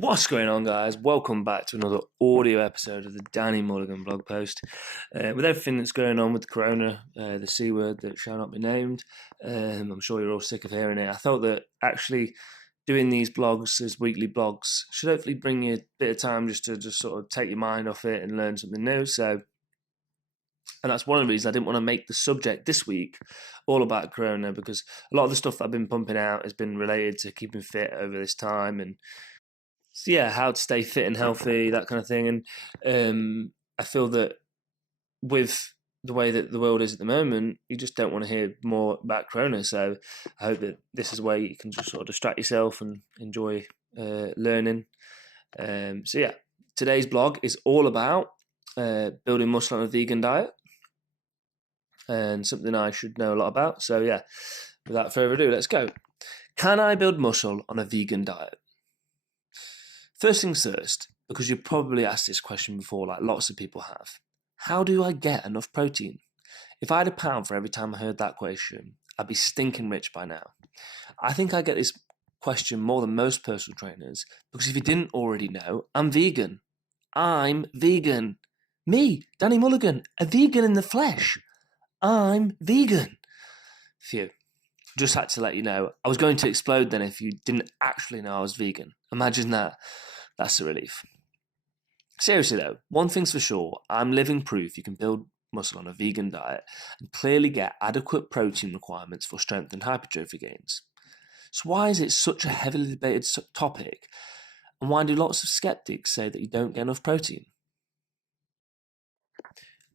What's going on, guys? Welcome back to another audio episode of the Danny Mulligan blog post. With everything that's going on with Corona, the C word that shall not be named, I'm sure you're all sick of hearing it. I thought that actually doing these blogs as weekly blogs should hopefully bring you a bit of time just to sort of take your mind off it and learn something new. And that's one of the reasons I didn't want to make the subject this week all about Corona, because a lot of the stuff that I've been pumping out has been related to keeping fit over this time and how to stay fit and healthy, that kind of thing. And I feel that with the way that the world is at the moment, you just don't want to hear more about Corona. So I hope that this is a way you can just sort of distract yourself and enjoy learning. Today's blog is all about building muscle on a vegan diet, and something I should know a lot about. So without further ado, let's go. Can I build muscle on a vegan diet? First things first, because you've probably asked this question before, like lots of people have. How do I get enough protein? If I had £1 for every time I heard that question, I'd be stinking rich by now. I think I get this question more than most personal trainers, because if you didn't already know, I'm vegan. I'm vegan. Me, Danny Mulligan, a vegan in the flesh. I'm vegan. Phew. Just had to let you know. I was going to explode then if you didn't actually know I was vegan. Imagine that. That's a relief. Seriously though, one thing's for sure, I'm living proof you can build muscle on a vegan diet and clearly get adequate protein requirements for strength and hypertrophy gains. So why is it such a heavily debated topic, and why do lots of skeptics say that you don't get enough protein?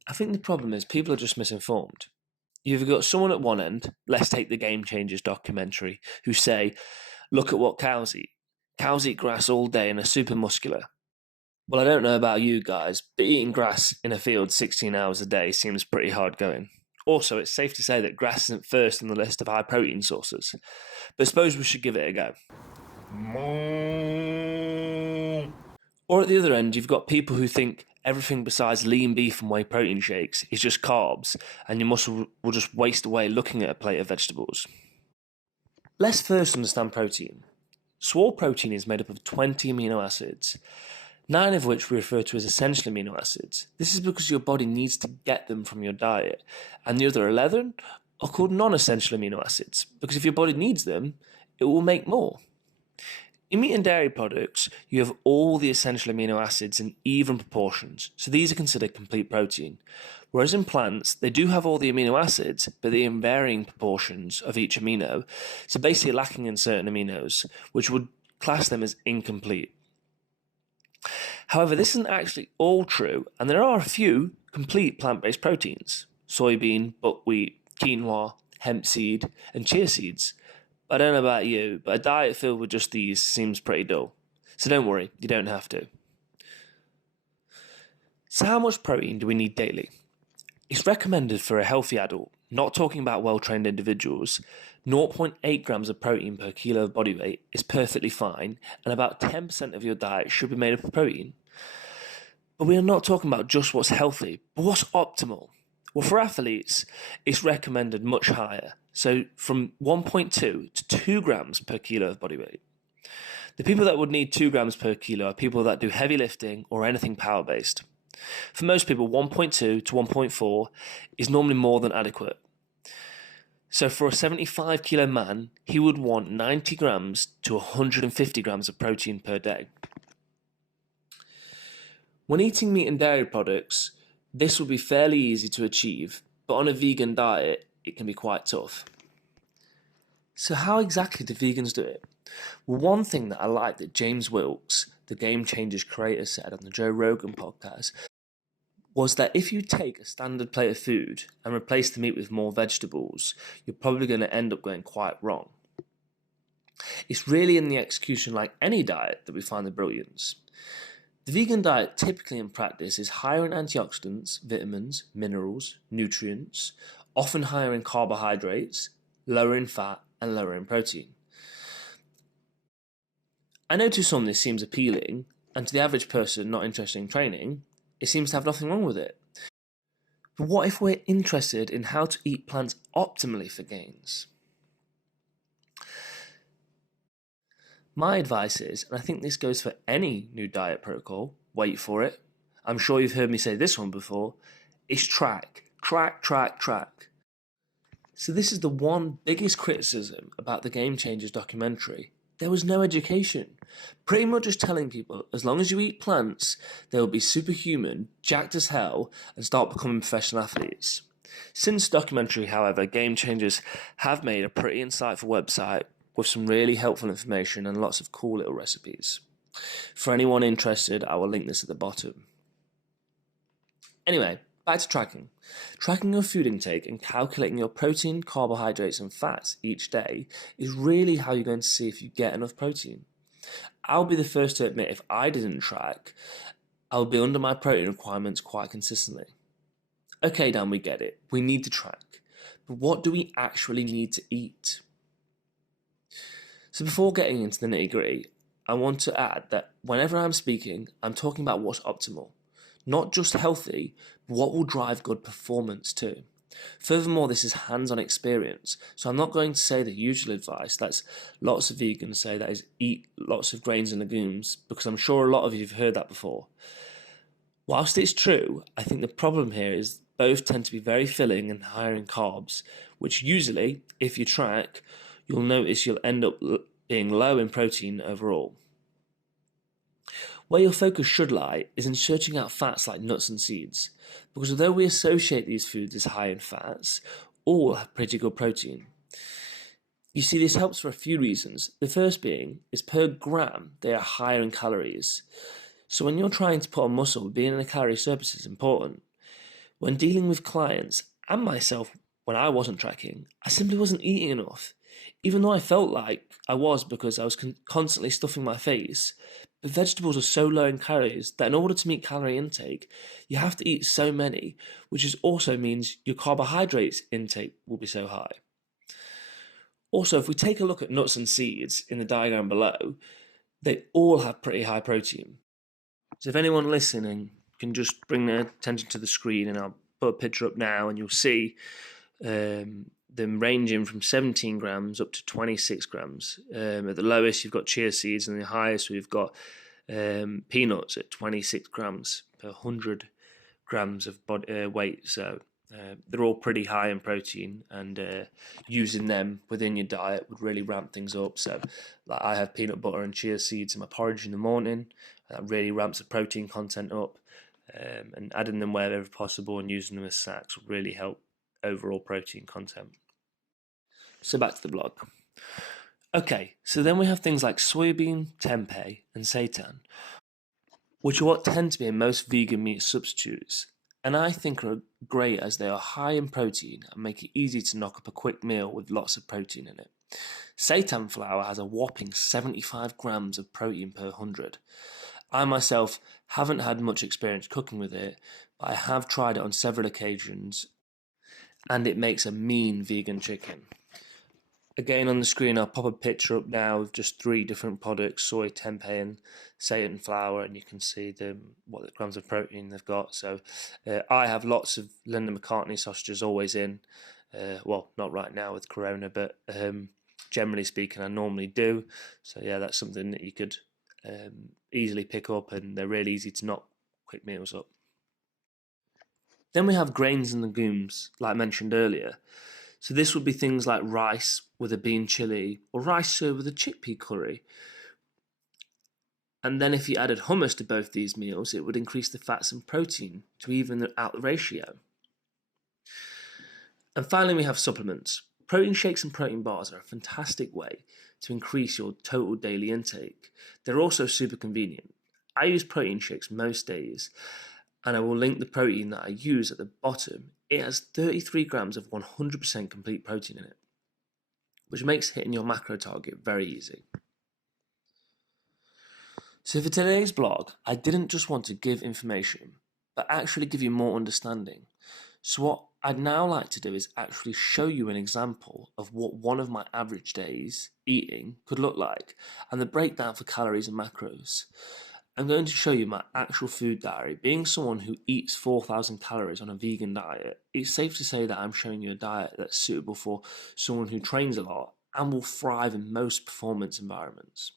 I think the problem is people are just misinformed. You've got someone at one end, let's take the Game Changers documentary, who say, look at what cows eat. Cows eat grass all day and are super muscular. Well, I don't know about you guys, but eating grass in a field 16 hours a day seems pretty hard going. Also, it's safe to say that grass isn't first on the list of high protein sources. But I suppose we should give it a go. Or at the other end, you've got people who think everything besides lean beef and whey protein shakes is just carbs, and your muscle will just waste away looking at a plate of vegetables. Let's first understand protein. So all protein is made up of 20 amino acids, 9 of which we refer to as essential amino acids. This is because your body needs to get them from your diet, and the other 11 are called non-essential amino acids, because if your body needs them, it will make more. In meat and dairy products, you have all the essential amino acids in even proportions, so these are considered complete protein. Whereas in plants, they do have all the amino acids, but they're in varying proportions of each amino, so basically lacking in certain aminos, which would class them as incomplete. However, this isn't actually all true, and there are a few complete plant-based proteins: soybean, buckwheat, quinoa, hemp seed, and chia seeds. I don't know about you, but a diet filled with just these seems pretty dull. So don't worry, you don't have to. So how much protein do we need daily? It's recommended for a healthy adult, not talking about well-trained individuals. 0.8 grams of protein per kilo of body weight is perfectly fine, and about 10% of your diet should be made up of protein. But we are not talking about just what's healthy, but what's optimal. Well, for athletes, it's recommended much higher, so from 1.2 to 2 grams per kilo of body weight. The people that would need 2 grams per kilo are people that do heavy lifting or anything power-based. For most people, 1.2 to 1.4 is normally more than adequate. So for a 75 kilo man, he would want 90 grams to 150 grams of protein per day. When eating meat and dairy products, this will be fairly easy to achieve, but on a vegan diet, it can be quite tough. So how exactly do vegans do it? Well, one thing that I like that James Wilks, the Game Changers creator, said on the Joe Rogan podcast was that if you take a standard plate of food and replace the meat with more vegetables, you're probably going to end up going quite wrong. It's really in the execution, like any diet, that we find the brilliance. The vegan diet typically in practice is higher in antioxidants, vitamins, minerals, nutrients, often higher in carbohydrates, lower in fat, and lower in protein. I know to some this seems appealing, and to the average person not interested in training, it seems to have nothing wrong with it. But what if we're interested in how to eat plants optimally for gains? My advice is, and I think this goes for any new diet protocol, wait for it. I'm sure you've heard me say this one before, is track. Track, track, track. So this is the one biggest criticism about the Game Changers documentary. There was no education. Pretty much just telling people, as long as you eat plants, they will be superhuman, jacked as hell, and start becoming professional athletes. Since the documentary, however, Game Changers have made a pretty insightful website with some really helpful information and lots of cool little recipes. For anyone interested, I will link this at the bottom. Anyway, back to tracking. Tracking your food intake and calculating your protein, carbohydrates, and fats each day is really how you're going to see if you get enough protein. I'll be the first to admit if I didn't track, I would be under my protein requirements quite consistently. Okay, Dan, we get it. We need to track. But what do we actually need to eat? So before getting into the nitty-gritty, I want to add that whenever I'm speaking, I'm talking about what's optimal. Not just healthy, but what will drive good performance too. Furthermore, this is hands-on experience, so I'm not going to say the usual advice that lots of vegans say, that is eat lots of grains and legumes, because I'm sure a lot of you have heard that before. Whilst it's true, I think the problem here is both tend to be very filling and higher in carbs, which usually, if you track, you'll notice you'll end up being low in protein overall. Where your focus should lie is in searching out fats like nuts and seeds, because although we associate these foods as high in fats, all have pretty good protein. You see, this helps for a few reasons. The first being is per gram, they are higher in calories. So when you're trying to put on muscle, being in a calorie surplus is important. When dealing with clients, and myself when I wasn't tracking, I simply wasn't eating enough. Even though I felt like I was because I was constantly stuffing my face, the vegetables are so low in calories that in order to meet calorie intake, you have to eat so many, which also means your carbohydrates intake will be so high. Also, if we take a look at nuts and seeds in the diagram below, they all have pretty high protein. So if anyone listening can just bring their attention to the screen, and I'll put a picture up now, and you'll see them ranging from 17 grams up to 26 grams. At the lowest, you've got chia seeds, and the highest, we've got peanuts at 26 grams per 100 grams of weight. So they're all pretty high in protein, and using them within your diet would really ramp things up. So like I have peanut butter and chia seeds in my porridge in the morning. That really ramps the protein content up, and adding them wherever possible and using them as snacks will really help overall protein content. So back to the blog. Okay, so then we have things like soybean, tempeh, and seitan, which are what tend to be in most vegan meat substitutes, and I think are great as they are high in protein and make it easy to knock up a quick meal with lots of protein in it. Seitan flour has a whopping 75 grams of protein per 100. I myself haven't had much experience cooking with it, but I have tried it on several occasions, and it makes a mean vegan chicken. Again, on the screen, I'll pop a picture up now of just 3 different products: soy, tempeh, and seitan flour, and you can see what the grams of protein they've got. So I have lots of Linda McCartney sausages always in. Well, not right now with Corona, but generally speaking, I normally do. So yeah, that's something that you could easily pick up, and they're really easy to knock quick meals up. Then we have grains and legumes, like mentioned earlier. So this would be things like rice with a bean chili, or rice served with a chickpea curry. And then if you added hummus to both these meals, it would increase the fats and protein to even out the ratio. And finally, we have supplements. Protein shakes and protein bars are a fantastic way to increase your total daily intake. They're also super convenient. I use protein shakes most days, and I will link the protein that I use at the bottom. It has 33 grams of 100% complete protein in it, which makes hitting your macro target very easy. So for today's blog, I didn't just want to give information, but actually give you more understanding. So what I'd now like to do is actually show you an example of what one of my average days eating could look like, and the breakdown for calories and macros. I'm going to show you my actual food diary. Being someone who eats 4,000 calories on a vegan diet, it's safe to say that I'm showing you a diet that's suitable for someone who trains a lot and will thrive in most performance environments.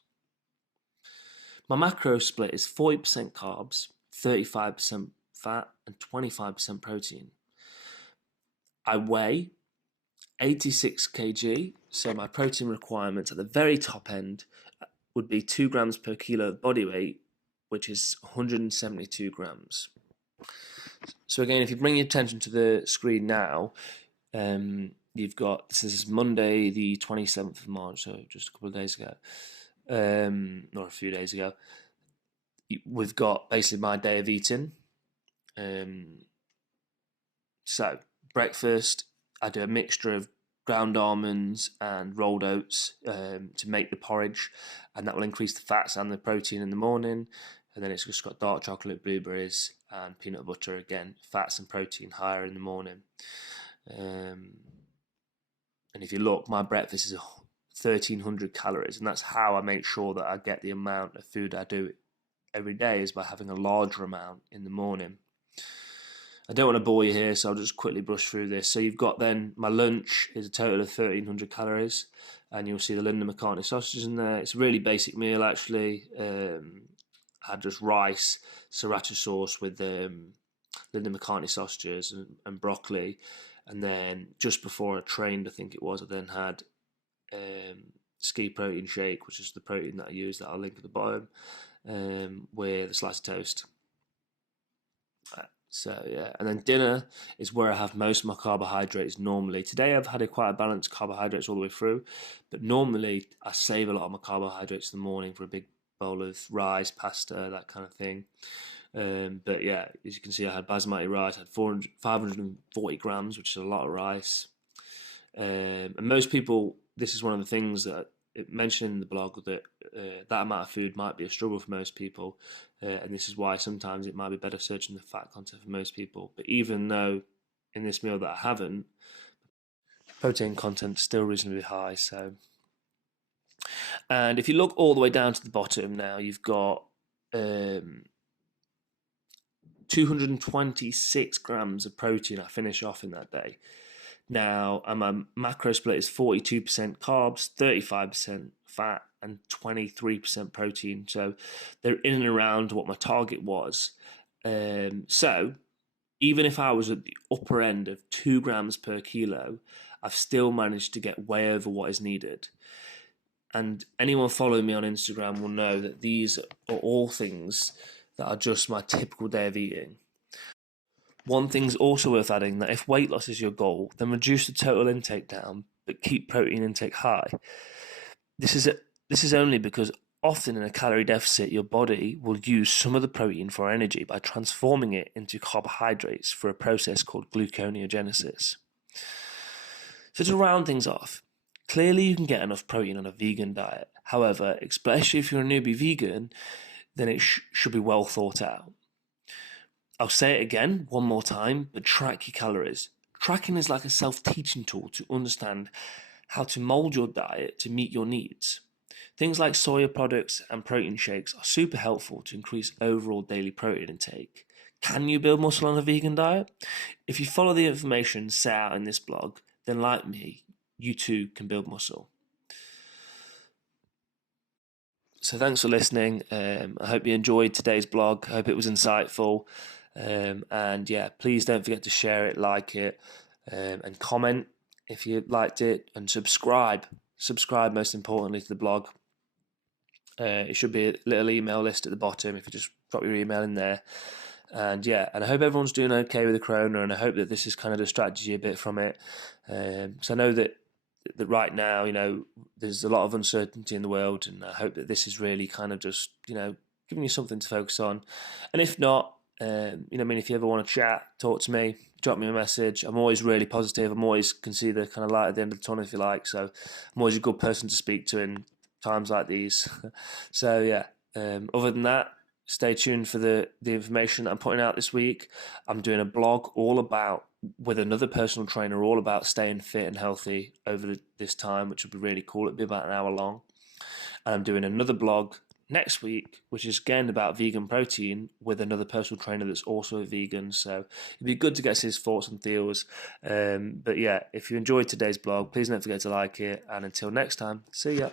My macro split is 40% carbs, 35% fat, and 25% protein. I weigh 86 kg, so my protein requirements at the very top end would be 2 grams per kilo of body weight, which is 172 grams. So again, if you bring your attention to the screen now, you've got, this is Monday the 27th of March, so just a couple of days ago, or a few days ago. We've got basically my day of eating. So breakfast, I do a mixture of ground almonds and rolled oats to make the porridge, and that will increase the fats and the protein in the morning. And then it's just got dark chocolate, blueberries, and peanut butter. Again, fats and protein higher in the morning. And if you look, my breakfast is 1,300 calories, and that's how I make sure that I get the amount of food I do every day, is by having a larger amount in the morning. I don't want to bore you here, so I'll just quickly brush through this. So you've got then, my lunch is a total of 1,300 calories, and you'll see the Linda McCartney sausages in there. It's a really basic meal, actually. I had just rice, sriracha sauce with Linda McCartney sausages and broccoli. And then just before I trained, I think it was, I then had ski protein shake, which is the protein that I use that I'll link at the bottom, with a slice of toast. So yeah, and then dinner is where I have most of my carbohydrates normally. Today I've had quite a balanced carbohydrates all the way through, but normally I save a lot of my carbohydrates in the morning for a big bowl of rice, pasta, that kind of thing. But yeah, as you can see, I had basmati rice. I had 540 grams, which is a lot of rice. And most people, this is one of the things that it mentioned in the blog, that that amount of food might be a struggle for most people, and this is why sometimes it might be better searching the fat content for most people. But even though in this meal that I haven't, protein content is still reasonably high. So, and if you look all the way down to the bottom now, you've got 226 grams of protein I finish off in that day. Now, my macro split is 42% carbs, 35% fat, and 23% protein. So they're in and around what my target was. So even if I was at the upper end of 2 grams per kilo, I've still managed to get way over what is needed. And anyone following me on Instagram will know that these are all things that are just my typical day of eating. One thing's also worth adding, that if weight loss is your goal, then reduce the total intake down, but keep protein intake high. This is only because often in a calorie deficit, your body will use some of the protein for energy by transforming it into carbohydrates for a process called gluconeogenesis. So to round things off, clearly you can get enough protein on a vegan diet. However, especially if you're a newbie vegan, then it should be well thought out. I'll say it again one more time, but track your calories. Tracking is like a self-teaching tool to understand how to mold your diet to meet your needs. Things like soya products and protein shakes are super helpful to increase overall daily protein intake. Can you build muscle on a vegan diet? If you follow the information set out in this blog, then like me, you too can build muscle. So thanks for listening. I hope you enjoyed today's blog. I hope it was insightful. And yeah, please don't forget to share it, like it, and comment if you liked it, and subscribe. Subscribe, most importantly, to the blog. It should be a little email list at the bottom if you just drop your email in there. And yeah, and I hope everyone's doing okay with the corona, and I hope that this has kind of distracted you a bit from it. So I know that right now, there's a lot of uncertainty in the world, and I hope that this is really kind of just, giving you something to focus on. And if not, if you ever want to chat, talk to me, drop me a message. I'm always really positive. I'm always can see the kind of light at the end of the tunnel, if you like. So I'm always a good person to speak to in times like these. So yeah, other than that, stay tuned for the information that I'm putting out this week. I'm doing a blog with another personal trainer, all about staying fit and healthy over this time, which will be really cool. It'll be about an hour long. And I'm doing another blog next week, which is again about vegan protein, with another personal trainer that's also a vegan. So it'd be good to get his thoughts and feels. But yeah, if you enjoyed today's blog, please don't forget to like it. And until next time, see ya.